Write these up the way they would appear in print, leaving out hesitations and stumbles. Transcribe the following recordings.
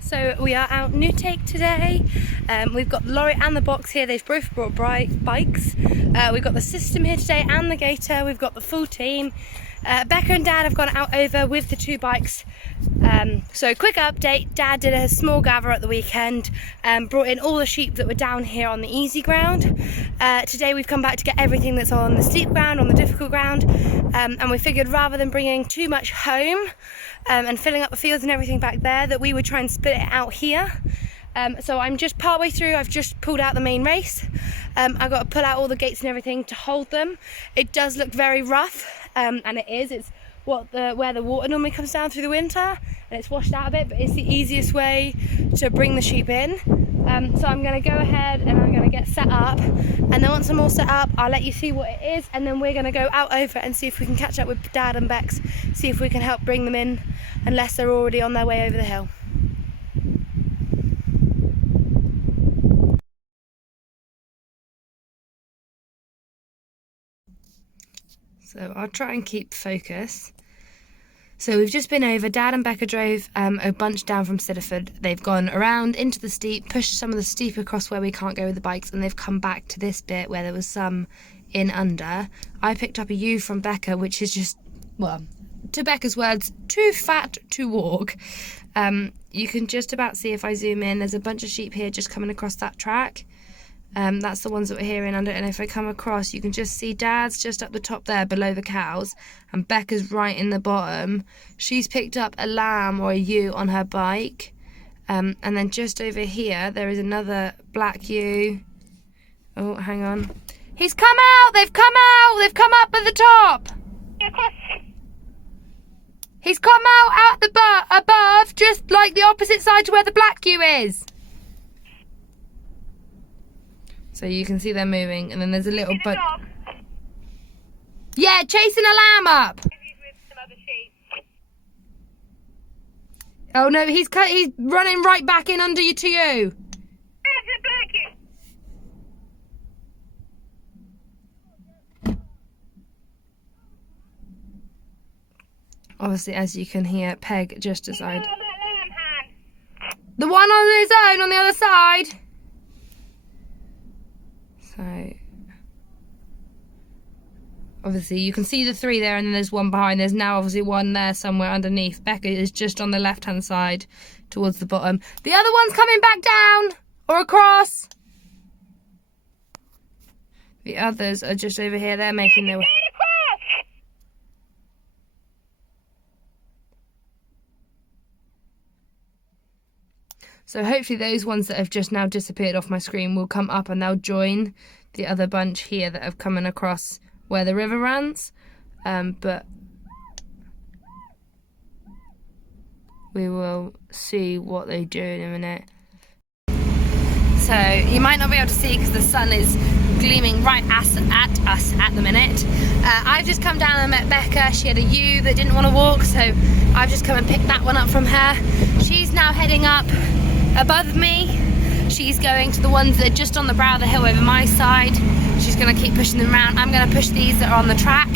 So we are out newtake today. We've got the lorry and the box here. They've both brought bikes. We've got the system here today and the gator. We've got the full team. Becca and Dad have gone out over with the two bikes. So quick update, Dad did a small gather at the weekend, brought in all the sheep that were down here on the easy ground. Today we've come back to get everything that's on the steep ground, on the difficult ground, and we figured rather than bringing too much home and filling up the fields and everything back there, that we would try and split it out here. So I'm just partway through. I've just pulled out the main race. I've got to pull out all the gates and everything to hold them. It does look very rough, and it is. It's where the water normally comes down through the winter, and it's washed out a bit, but it's the easiest way to bring the sheep in. So I'm going to go ahead and I'm going to get set up, and then once I'm all set up, I'll let you see what it is, and then we're going to go out over and see if we can catch up with Dad and Bex, see if we can help bring them in, unless they're already on their way over the hill. So I'll try and keep focus. So we've just been over. Dad and Becca drove a bunch down from Siderford. They've gone around into the steep, pushed some of the steep across where we can't go with the bikes, and they've come back to this bit where there was some in under. I picked up a ewe from Becca, which is just, well, to Becca's words, too fat to walk. You can just about see if I zoom in, there's a bunch of sheep here just coming across that track. That's the ones that we're here in under, and if I come across, you can just see Dad's just up the top there below the cows, and Becca's right in the bottom. She's picked up a lamb or a ewe on her bike, and then just over here there is another black ewe. Oh, hang on. He's come out! They've come out! They've come up at the top! He's come out at the above, just like the opposite side to where the black ewe is. So you can see them moving, and then there's a little but. Yeah, chasing a lamb up. Oh no, he's running right back in under you to you. Obviously, as you can hear, Peg just aside. The one on his own on the other side. So, obviously you can see the three there, and then there's one behind. There's now obviously one there somewhere underneath. Becca is just on the left hand side towards the bottom. The other one's coming back down or across. The others are just over here. They're making their way. So hopefully those ones that have just now disappeared off my screen will come up, and they'll join the other bunch here that have come across where the river runs. But we will see what they do in a minute. So you might not be able to see because the sun is gleaming right at us at the minute. I've just come down and met Becca. She had a ewe that didn't want to walk, so I've just come and picked that one up from her. She's now heading up above me. She's going to the ones that are just on the brow of the hill over my side. She's going to keep pushing them around. I'm going to push these that are on the track.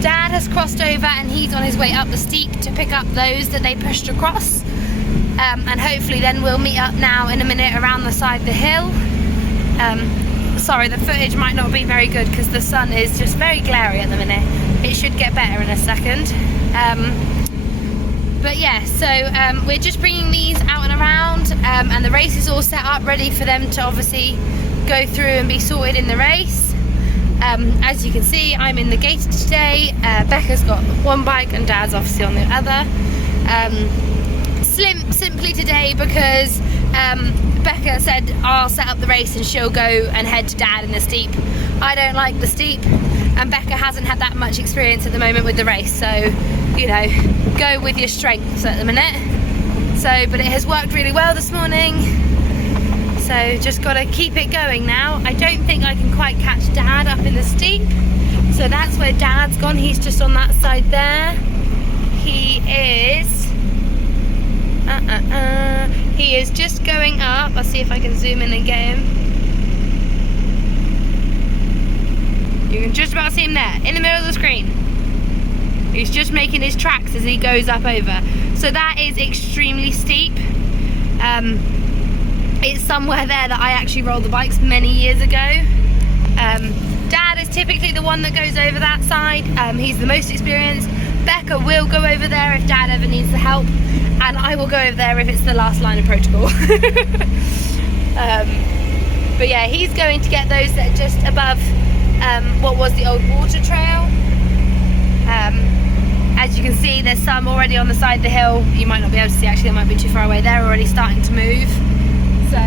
Dad has crossed over, and he's on his way up the steep to pick up those that they pushed across. And hopefully then we'll meet up now in a minute around the side of the hill. Sorry, the footage might not be very good because the sun is just very glary at the minute. It should get better in a second. But yeah, so we're just bringing these out and around, and the race is all set up, ready for them to obviously go through and be sorted in the race. As you can see, I'm in the gator today. Becca's got one bike and Dad's obviously on the other. Simply today because Becca said I'll set up the race and she'll go and head to Dad in the steep. I don't like the steep, and Becca hasn't had that much experience at the moment with the race, so you know, go with your strengths at the minute. So, but it has worked really well this morning, so just got to keep it going now. I don't think I can quite catch Dad up in the steep, so that's where Dad's gone. He's just on that side there. He is just going up. I'll see if I can zoom in and get him. You can just about see him there in the middle of the screen. He's just making his tracks as he goes up over. So that is extremely steep. It's somewhere there that I actually rolled the bikes many years ago. Dad is typically the one that goes over that side. He's the most experienced. Becca will go over there if Dad ever needs the help, and I will go over there if it's the last line of protocol. But yeah, he's going to get those that are just above what was the old water trail. As you can see, there's some already on the side of the hill. You might not be able to see, actually, they might be too far away. They're already starting to move. So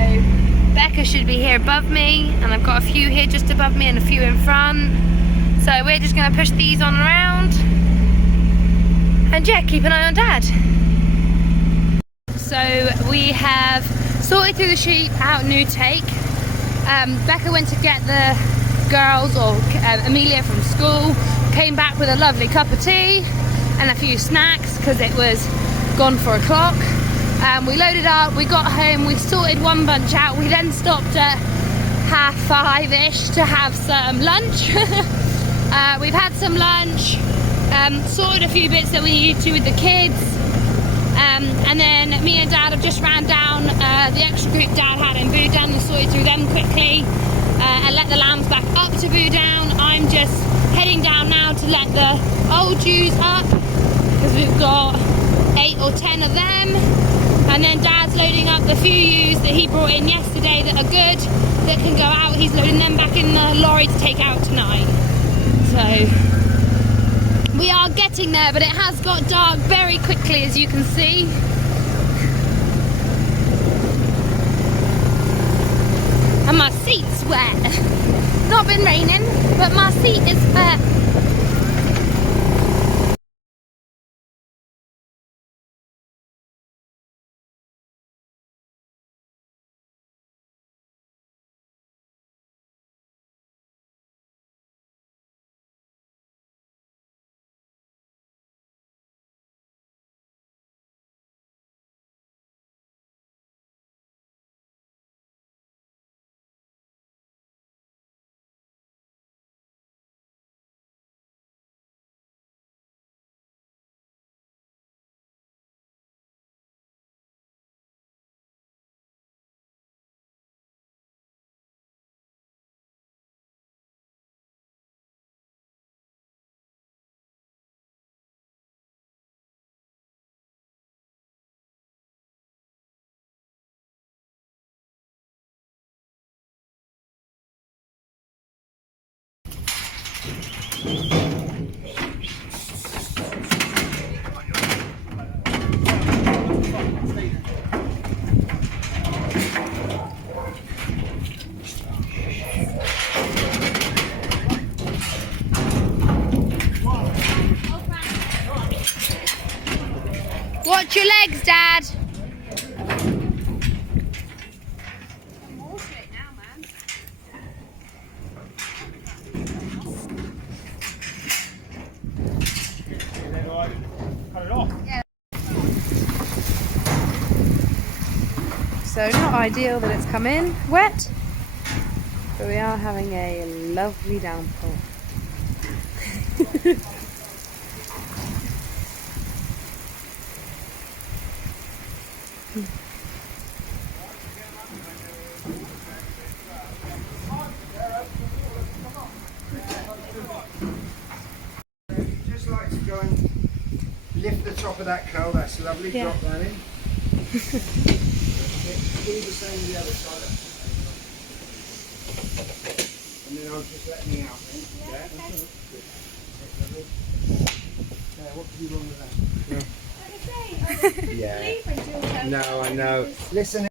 Becca should be here above me, and I've got a few here just above me and a few in front. So we're just going to push these on around. And yeah, keep an eye on Dad. So we have sorted through the sheep out newtake. Becca went to get the girls, or Amelia, from school. Came back with a lovely cup of tea and a few snacks because it was gone for o'clock. We loaded up, we got home, we sorted one bunch out. We then stopped at 5:30ish to have some lunch. We've had some lunch, sorted a few bits that we needed to with the kids. And then me and Dad have just ran down the extra group Dad had in Boo-Down and sorted through them quickly and let the lambs back up to Boo-Down. I'm just heading down now to let the old ewes up because we've got 8 or 10 of them. And then Dad's loading up the few ewes that he brought in yesterday that are good, that can go out. He's loading them back in the lorry to take out tonight. So we are getting there, but it has got dark very quickly, as you can see. And my seat's wet. Not been raining, but my seat is wet. Watch your legs, Dad. So not ideal that it's come in wet, but we are having a lovely downpour. Just like to go and lift the top of that cow, that's lovely, Yeah. drop that in. Do the same the other side. And then I'll just let me out then. Yeah? Okay. Yeah, what could be wrong with that? Yeah. No, I know. Listen.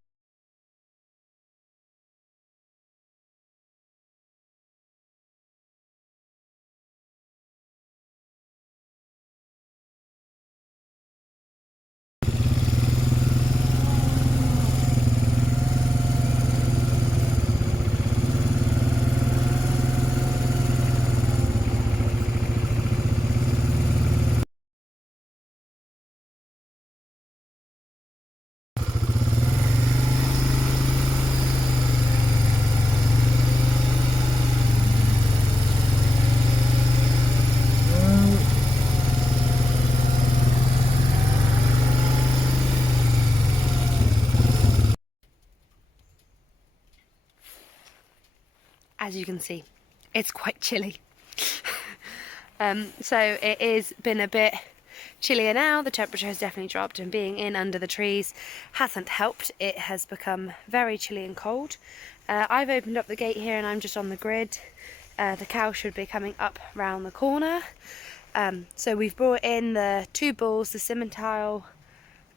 as you can see, it's quite chilly. So it has been a bit chillier now. The temperature has definitely dropped, and being in under the trees hasn't helped. It has become very chilly and cold. I've opened up the gate here and I'm just on the grid. The cow should be coming up round the corner. So we've brought in the 2 bulls, the Simmental,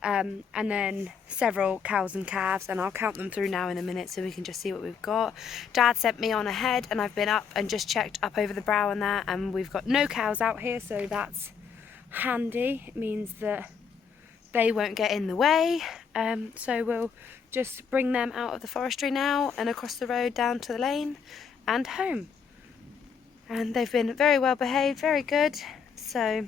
and then several cows and calves, and I'll count them through now in a minute so we can just see what we've got. Dad sent me on ahead and I've been up and just checked up over the brow and that, and we've got no cows out here, so that's handy. It means that they won't get in the way. So we'll just bring them out of the forestry now and across the road down to the lane and home. And they've been very well behaved, very good. So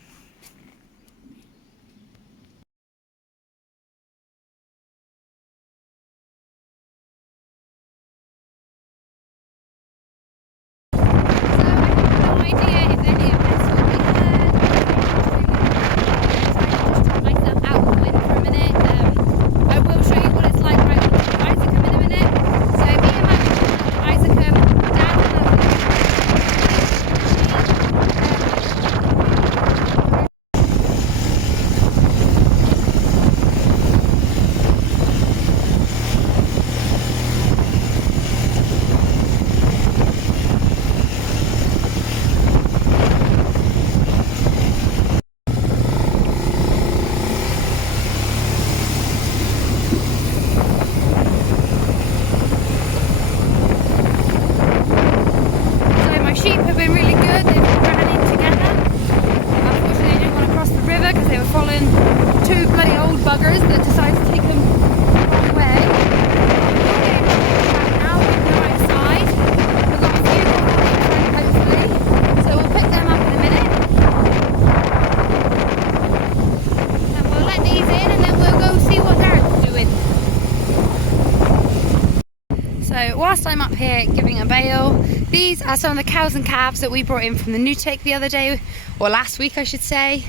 whilst I'm up here giving a bail, these are some of the cows and calves that we brought in from the newtake the other day, or last week I should say,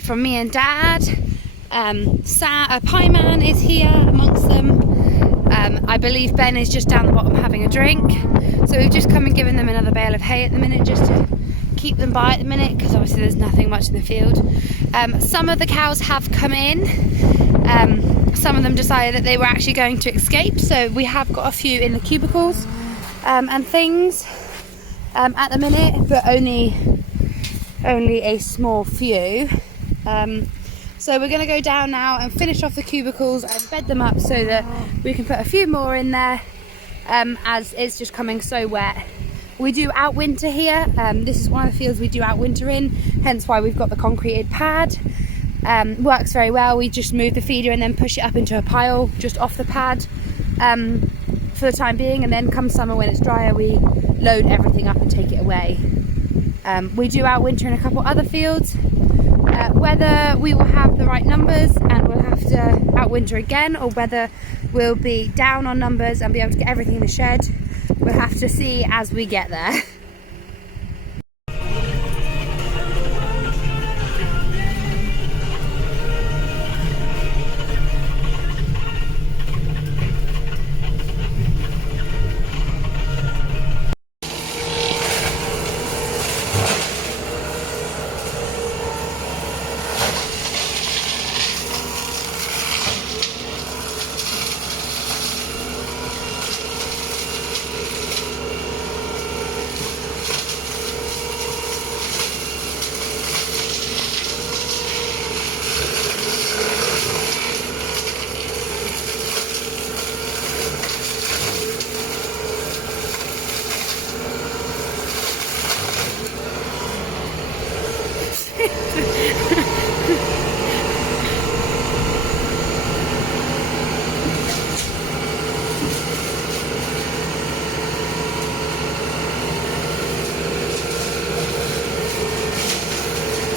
from me and Dad. A pieman is here amongst them. I believe Ben is just down the bottom having a drink. So we've just come and given them another bale of hay at the minute, just to keep them by at the minute, because obviously there's nothing much in the field. Some of the cows have come in. Some of them decided that they were actually going to escape, so we have got a few in the cubicles and things at the minute, but only a small few. So we're going to go down now and finish off the cubicles and bed them up so that we can put a few more in there, as it's just coming so wet. We do outwinter here. This is one of the fields we do outwinter in, hence why we've got the concreted pad. Works very well. We just move the feeder and then push it up into a pile just off the pad for the time being, and then come summer when it's drier we load everything up and take it away. We do outwinter in a couple other fields. Whether we will have the right numbers and we'll have to outwinter again, or whether we'll be down on numbers and be able to get everything in the shed, we'll have to see as we get there.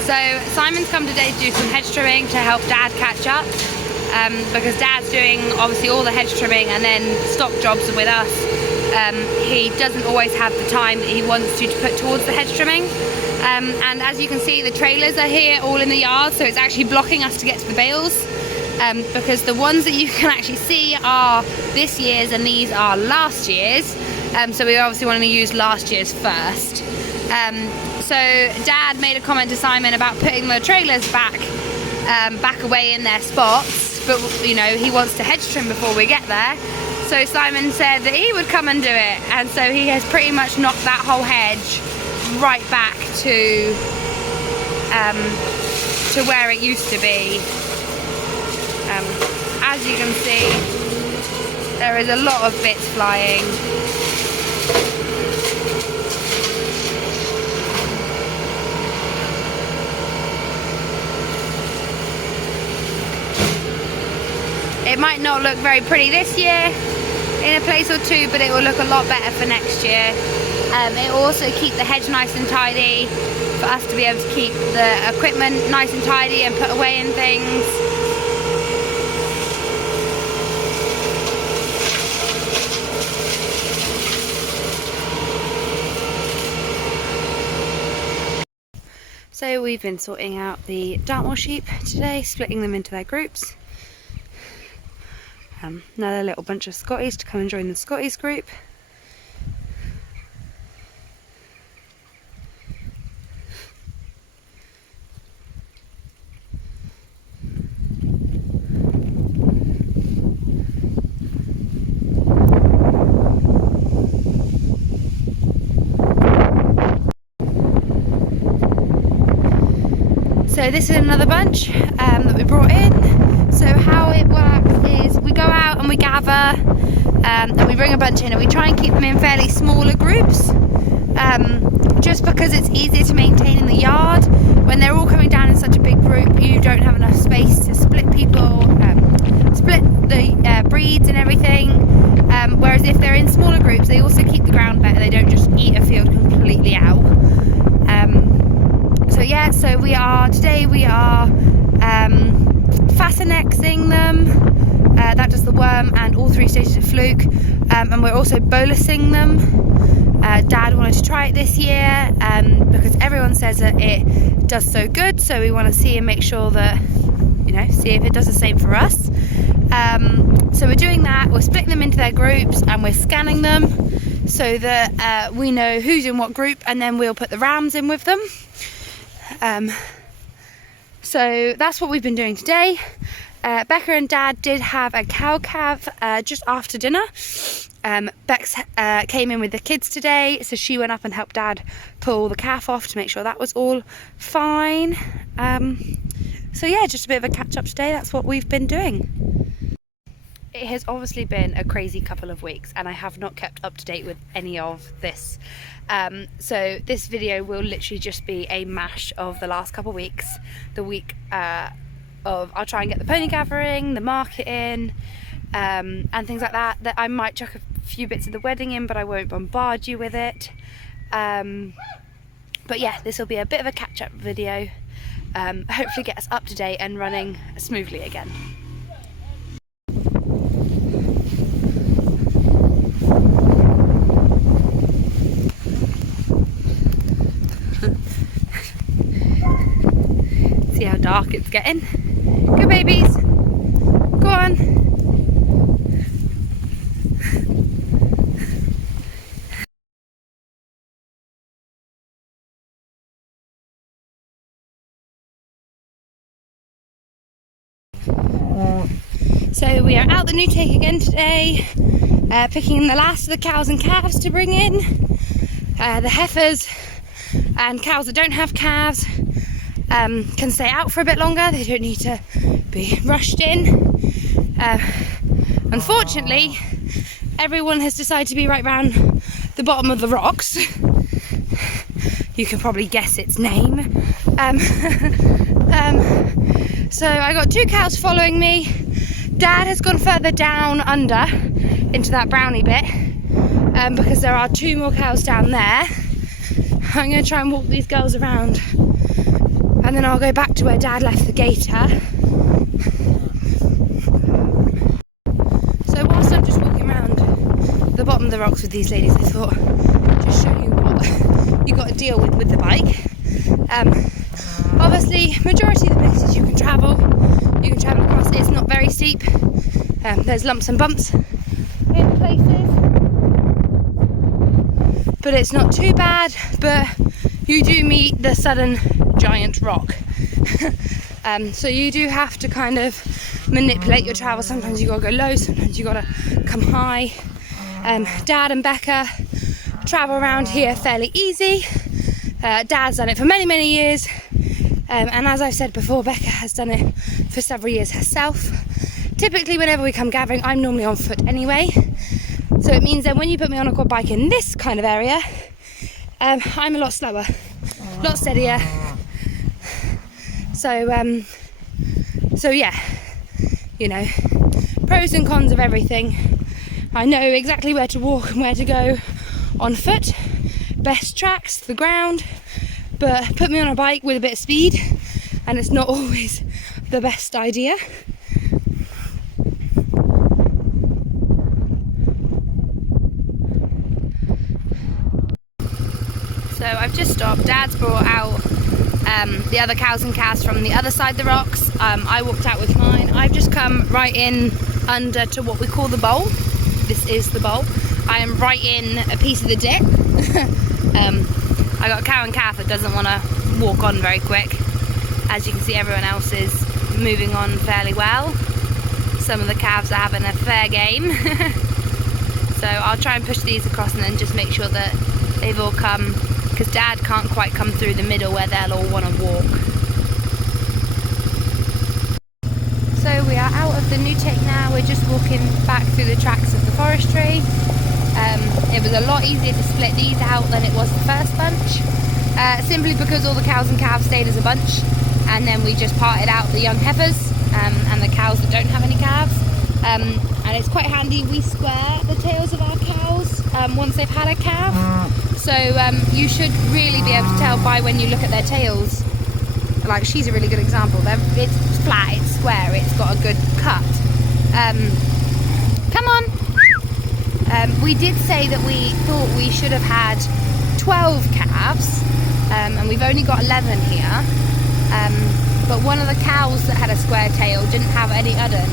So Simon's come today to do some hedge trimming to help Dad catch up, because Dad's doing obviously all the hedge trimming and then stock jobs with us. He doesn't always have the time that he wants to put towards the hedge trimming, and as you can see, the trailers are here all in the yard, so it's actually blocking us to get to the bales, because the ones that you can actually see are this year's and these are last year's. So we obviously want to use last year's first. So Dad made a comment to Simon about putting the trailers back away in their spots, but you know, he wants to hedge trim before we get there. So Simon said that he would come and do it, and so he has pretty much knocked that whole hedge right back to where it used to be. As you can see, there is a lot of bits flying. It might not look very pretty this year in a place or two, but it will look a lot better for next year. It will also keep the hedge nice and tidy for us to be able to keep the equipment nice and tidy and put away in things. So we've been sorting out the Dartmoor sheep today, splitting them into their groups. Another little bunch of Scotties to come and join the Scotties group. So this is another bunch that we brought in. So how it works is we go out and we gather and we bring a bunch in, and we try and keep them in fairly smaller groups, just because it's easier to maintain in the yard. When they're all coming down in such a big group, you don't have enough space to split people, split the breeds and everything, whereas if they're in smaller groups, they also keep the ground better. They don't just eat a field completely out. So yeah, so today we are fastenexing them, that does the worm and all 3 stages of fluke, and we're also bolusing them. Dad wanted to try it this year because everyone says that it does so good, so we want to see and make sure that, you know, see if it does the same for us. So we're doing that, we're splitting them into their groups and we're scanning them so that we know who's in what group, and then we'll put the rams in with them. So that's what we've been doing today. Becca and Dad did have a cow calf just after dinner. Bex came in with the kids today, so she went up and helped Dad pull the calf off to make sure that was all fine. So yeah, just a bit of a catch up today. That's what we've been doing. It has obviously been a crazy couple of weeks, and I have not kept up to date with any of this. So this video will literally just be a mash of the last couple of weeks. The week of I'll try and get the pony gathering, the marketing, and things like that. That I might chuck a few bits of the wedding in, but I won't bombard you with it. But yeah, this will be a bit of a catch-up video. Hopefully get us up to date and running smoothly again. See how dark it's getting. Go babies, go on. So we are out the newtake again today, picking the last of the cows and calves to bring in. The heifers and cows that don't have calves can stay out for a bit longer. They don't need to be rushed in. Unfortunately, everyone has decided to be right round the bottom of the rocks. You can probably guess its name. So I got 2 cows following me. Dad has gone further down under into that brownie bit because there are 2 more cows down there. I'm going to try and walk these girls around, and then I'll go back to where Dad left the gator. So whilst I'm just walking around the bottom of the rocks with these ladies, I thought I'd just show you what you got to deal with the bike. Obviously, majority of the places you can travel across. It's not very steep. There's lumps and bumps in places. but it's not too bad. But you do meet the sudden giant rock. So you do have to kind of manipulate your travel. Sometimes you gotta go low, sometimes you gotta come high. Dad and Becca travel around here fairly easy. Dad's done it for many years, and as I've said before, Becca has done it for several years herself. Typically whenever we come gathering, I'm normally on foot anyway, so it means that when you put me on a quad bike in this kind of area, I'm a lot slower, a lot steadier. So yeah, you know, pros and cons of everything. I know exactly where to walk and where to go on foot. Best tracks, the ground, but put me on a bike with a bit of speed and it's not always the best idea. So I've just stopped. Dad's brought out the other cows and calves from the other side of the rocks. I walked out with mine. I've just come right in under to what we call the bowl. This is the bowl. I am right in a piece of the dip. I got a cow and calf that doesn't want to walk on very quick. As you can see, everyone else is moving on fairly well. Some of the calves are having a fair game. So I'll try and push these across and then just make sure that they've all come, because Dad can't quite come through the middle where they'll all want to walk. So we are out of the newtake now. We're just walking back through the tracks of the forestry. It was a lot easier to split these out than it was the first bunch, simply because all the cows and calves stayed as a bunch, and then we just parted out the young heifers and the cows that don't have any calves. And it's quite handy, we square the tails of our cows once they've had a calf. So you should really be able to tell by when you look at their tails. Like, she's a really good example. It's flat, it's square, it's got a good cut. Come on! We did say that we thought we should have had 12 calves, and we've only got 11 here. But one of the cows that had a square tail didn't have any udder.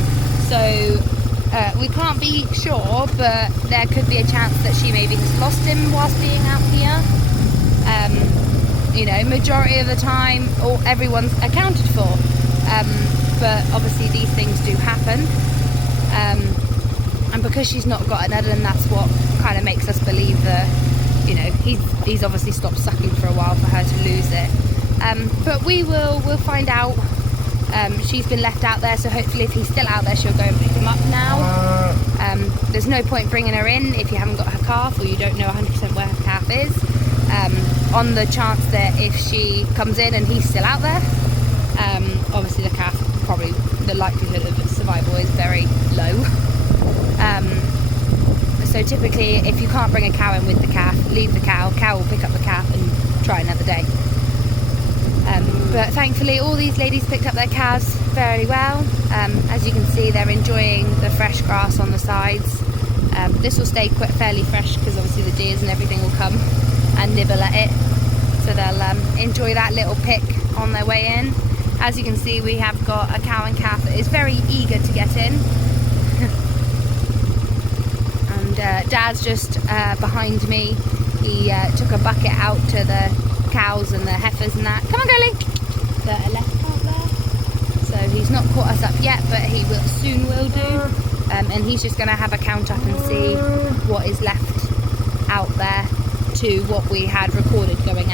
So we can't be sure, but there could be a chance that she maybe has lost him whilst being out here. You know, majority of the time, everyone's accounted for. But obviously these things do happen. And because she's not got an udder, that's what kind of makes us believe that, you know, he's obviously stopped sucking for a while for her to lose it. But we'll find out. She's been left out there, so hopefully if he's still out there, she'll go and pick him up now. There's no point bringing her in if you haven't got her calf or you don't know 100% where her calf is. On the chance that if she comes in and he's still out there, obviously the calf, probably the likelihood of survival is very low. So typically if you can't bring a cow in with the calf, leave the cow will pick up the calf and try another day. But thankfully all these ladies picked up their calves fairly well. As you can see, they're enjoying the fresh grass on the sides. This will stay quite fairly fresh because obviously the deers and everything will come and nibble at it, so they'll enjoy that little pick on their way in. As you can see, we have got a cow and calf that is very eager to get in. And Dad's just behind me. He took a bucket out to the cows and the heifers and that. Come on, girlie! That are left out there. So he's not caught us up yet, but he soon will do. And he's just going to have a count up and see what is left out there to what we had recorded going